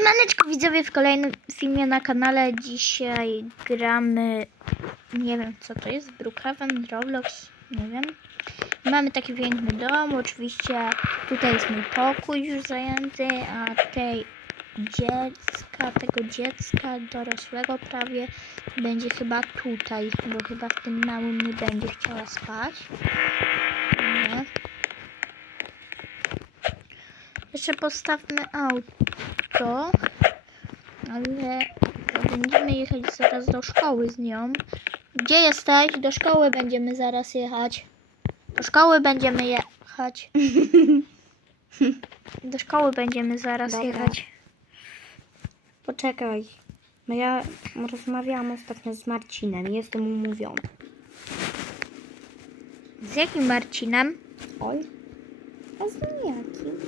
Siemaneczko widzowie w kolejnym filmie na kanale. Dzisiaj gramy, nie wiem co to jest, Brookhaven, Roblox, nie wiem. Mamy taki piękny dom, oczywiście tutaj jest mój pokój już zajęty, a tej dziecka, tego dziecka dorosłego prawie będzie chyba tutaj, bo chyba w tym małym nie będzie chciała spać. Nie. Jeszcze postawmy auto, ale będziemy jechać zaraz do szkoły z nią. Gdzie jesteś? Do szkoły będziemy zaraz jechać. Do szkoły będziemy jechać. Do szkoły będziemy zaraz Dobra. jechać. Poczekaj. No ja rozmawiałam ostatnio z Marcinem. Jestem umówiona. Z jakim Marcinem? Oj. A z jakim?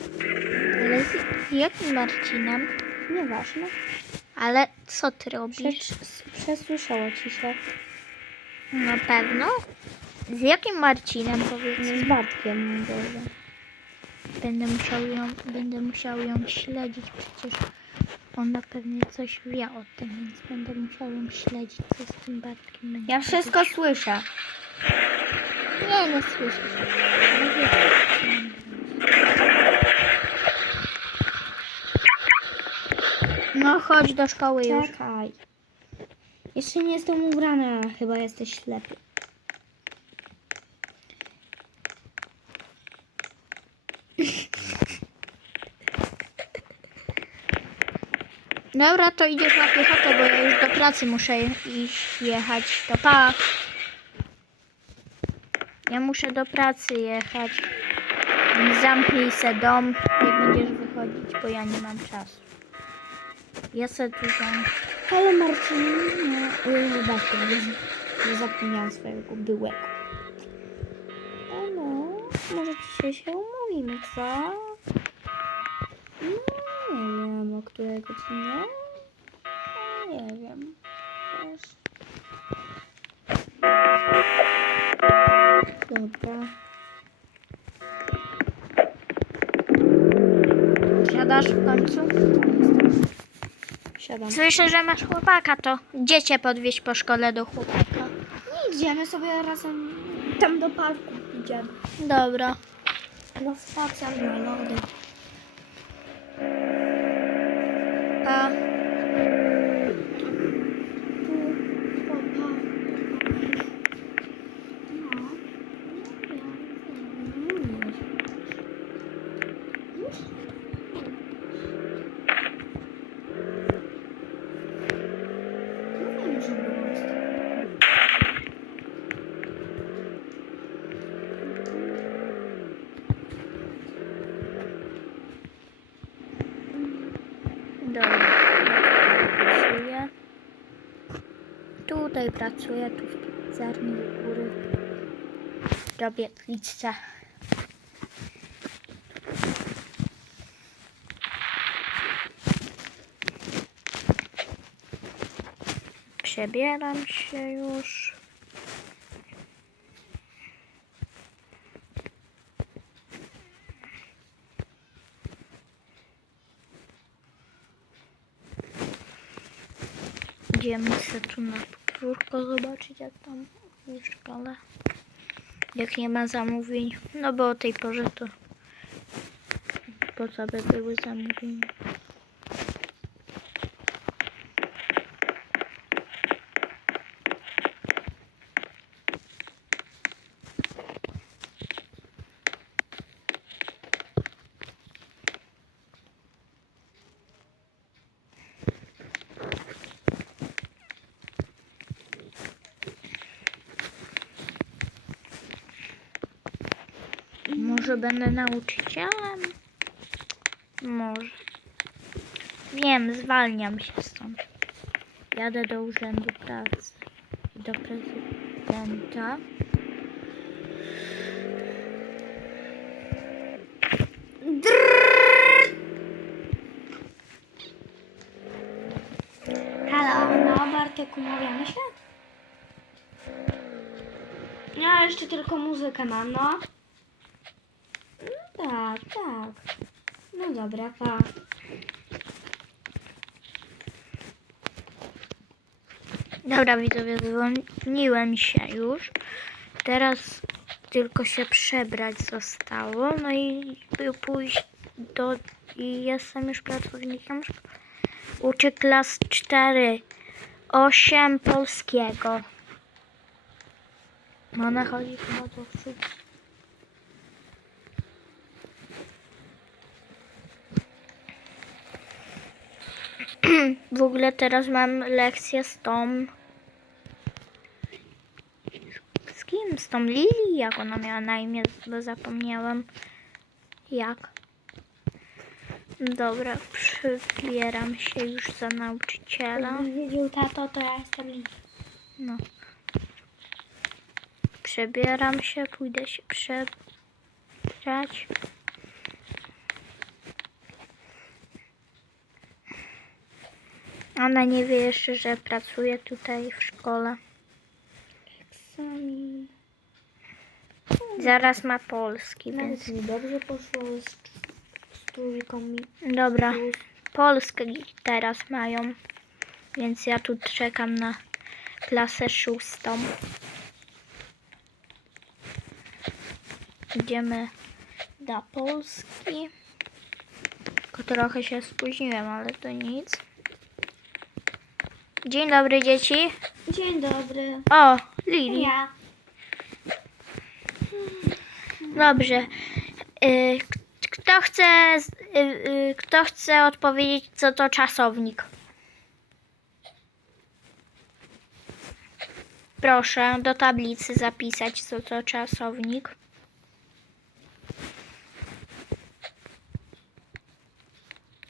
Ale z, jakim Marcinem? Nieważne. Ale co ty robisz? Przecież przesłyszała ci się. Na pewno? Z jakim Marcinem powiedz? Z Bartkiem, Boże. Będę musiał ją, będę musiał ją śledzić, przecież ona pewnie coś wie o tym, więc będę musiał ją śledzić, co z tym Bartkiem będzie. Ja wszystko słyszę. Nie, nie co mam mówić. No chodź do szkoły już. Czekaj. Jeszcze nie jestem ubrana, chyba jesteś ślepy. Dobra, to idziesz na piechotę, bo ja już do pracy muszę iść jechać. To pa. Ja muszę do pracy jechać. Zamknij se dom, jak będziesz wychodzić, bo ja nie mam czasu. Ja se tu zamknę. Ale Marcin, no, yy, Bartek, nie zapomniałam swojego byłego. No, może dzisiaj się umówimy, co? No, nie wiem, o której godzinie. No, nie wiem. Dobra. Siadasz w końcu? Siadam. Słyszę, że masz chłopaka, to gdzie cię podwieźć po szkole do chłopaka? Idziemy sobie razem tam do parku. Idziemy. Dobra. Na spacer, na lody. Pa. Dobra. Pracuję. Tutaj pracuję, tu w pizzerni u góry. Robię pizzę. Przebieram się już. Idziemy sobie tu na podwórko zobaczyć jak tam w szkole. Jak nie ma zamówień. No bo o tej porze to po co by były zamówienia. Może będę nauczycielem? Może. Wiem, zwalniam się stąd. Jadę do urzędu pracy. Do prezydenta. Halo, no umawiamy się? Ja jeszcze tylko muzykę mam, no tak, tak. No dobra, pa. Dobra widzowie, dzwoniłem się już. Teraz tylko się przebrać zostało. No i pójść do... I jestem już pracownikiem uczy klas 4. 8 polskiego. Ona chodzi chyba do wszystkich. W ogóle teraz mam lekcję z tą... Z kim? Z tą Lili? Jak ona miała na imię? Bo zapomniałam. Jak? Dobra, przybieram się już za nauczyciela. Jakbyś wiedział tato, to ja jestem Lili. No. Przebieram się, pójdę się przebrać. Ona nie wie jeszcze, że pracuję tutaj w szkole. Zaraz ma polski, więc... Dobrze poszło z, z trójką mi. Dobra, plus. polski teraz mają, więc ja tu czekam na klasę szóstą. Idziemy do Polski. Tylko trochę się spóźniłem, ale to nic. Dzień dobry dzieci. Dzień dobry. O, Lili. Ja. Dobrze. Y, Kto chce, y, y, kto chce odpowiedzieć, co to czasownik? Proszę do tablicy zapisać, co to czasownik.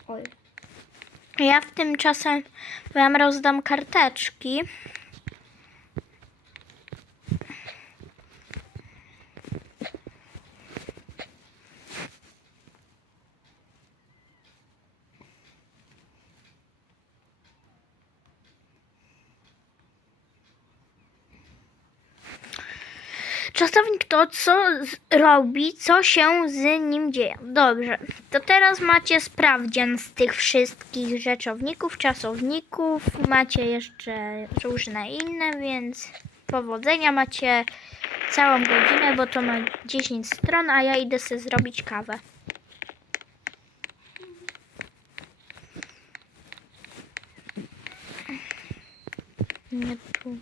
Oj. Ja w tym czasem wam rozdam karteczki. Czasownik to, co robi, co się z nim dzieje. Dobrze, to teraz macie sprawdzian z tych wszystkich rzeczowników, czasowników. Macie jeszcze różne inne, więc powodzenia. Macie całą godzinę, bo to ma 10 stron, a ja idę sobie zrobić kawę. Nie tu.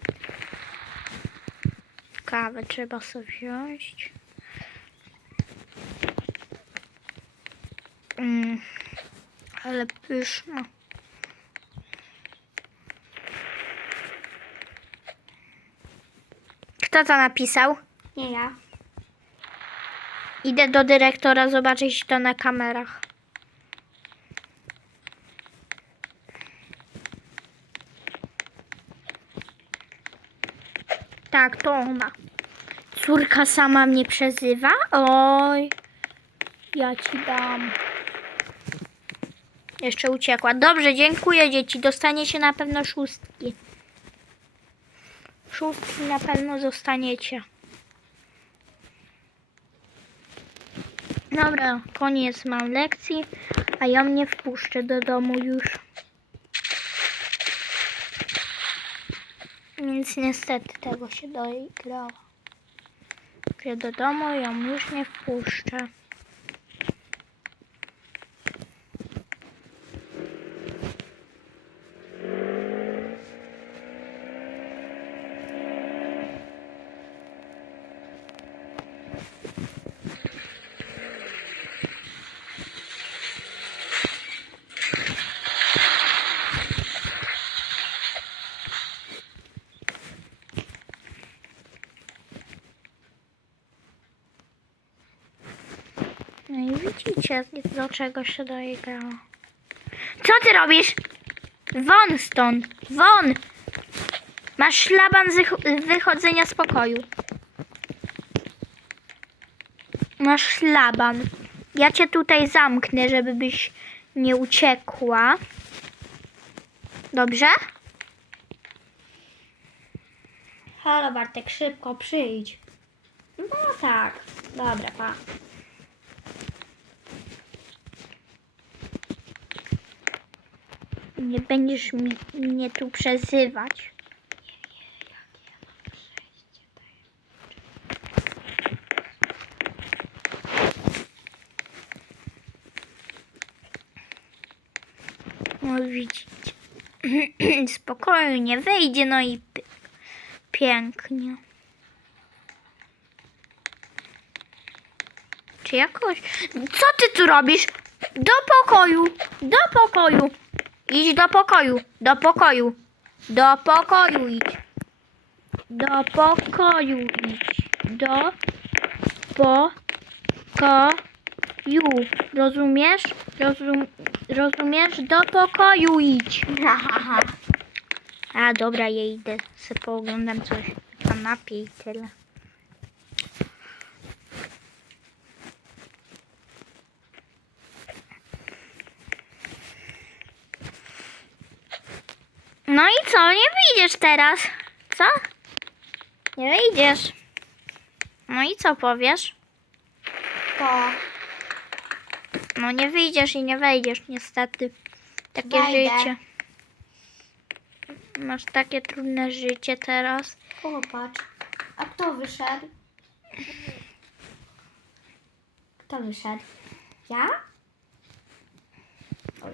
Kawę trzeba sobie wziąć. Mm, ale pyszna. Kto to napisał? Nie ja. Idę do dyrektora zobaczyć to na kamerach. Tak, to ona. Córka sama mnie przezywa? Oj. Ja ci dam. Jeszcze uciekła. Dobrze, dziękuję dzieci. Dostanie się na pewno szóstki. Szóstki na pewno zostaniecie. Dobra, koniec mam lekcji, a ja mnie wpuszczę do domu już. Więc niestety tego się doigrało. Do domu ją już nie wpuszczę. No i widzicie, do czego się doigrało. Co ty robisz? Won stąd! Won! Masz szlaban z wych- z wychodzenia z pokoju. Masz szlaban. Ja cię tutaj zamknę, żeby byś nie uciekła. Dobrze? Halo Bartek, szybko przyjdź. No tak. Dobra, pa. Nie będziesz mi, mnie tu przezywać. No widzicie. Spokojnie, wejdzie no i pięknie. Czy jakoś... Co ty tu robisz? Do pokoju! Do pokoju! Idź do pokoju, do pokoju. Do pokoju idź. Do pokoju idź. Do pokoju. Rozumiesz? Rozum, rozumiesz? Do pokoju idź. A dobra, ja idę sobie pooglądam coś na kanapie i tyle. No i co? Nie wyjdziesz teraz. Co? Nie wyjdziesz. No i co powiesz? To No nie wyjdziesz i nie wejdziesz niestety. Takie Wejdę. życie. Masz takie trudne życie teraz. popatrz. A kto wyszedł? Kto wyszedł? Ja? Oj.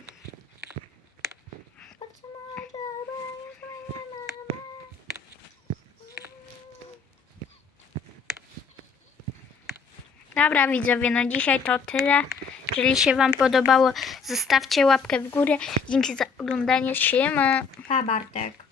Patrz, może jest moja mama. Dobra widzowie, no dzisiaj to tyle. Jeżeli się Wam podobało, zostawcie łapkę w górę. Dzięki za oglądanie. Siema. Pa Bartek.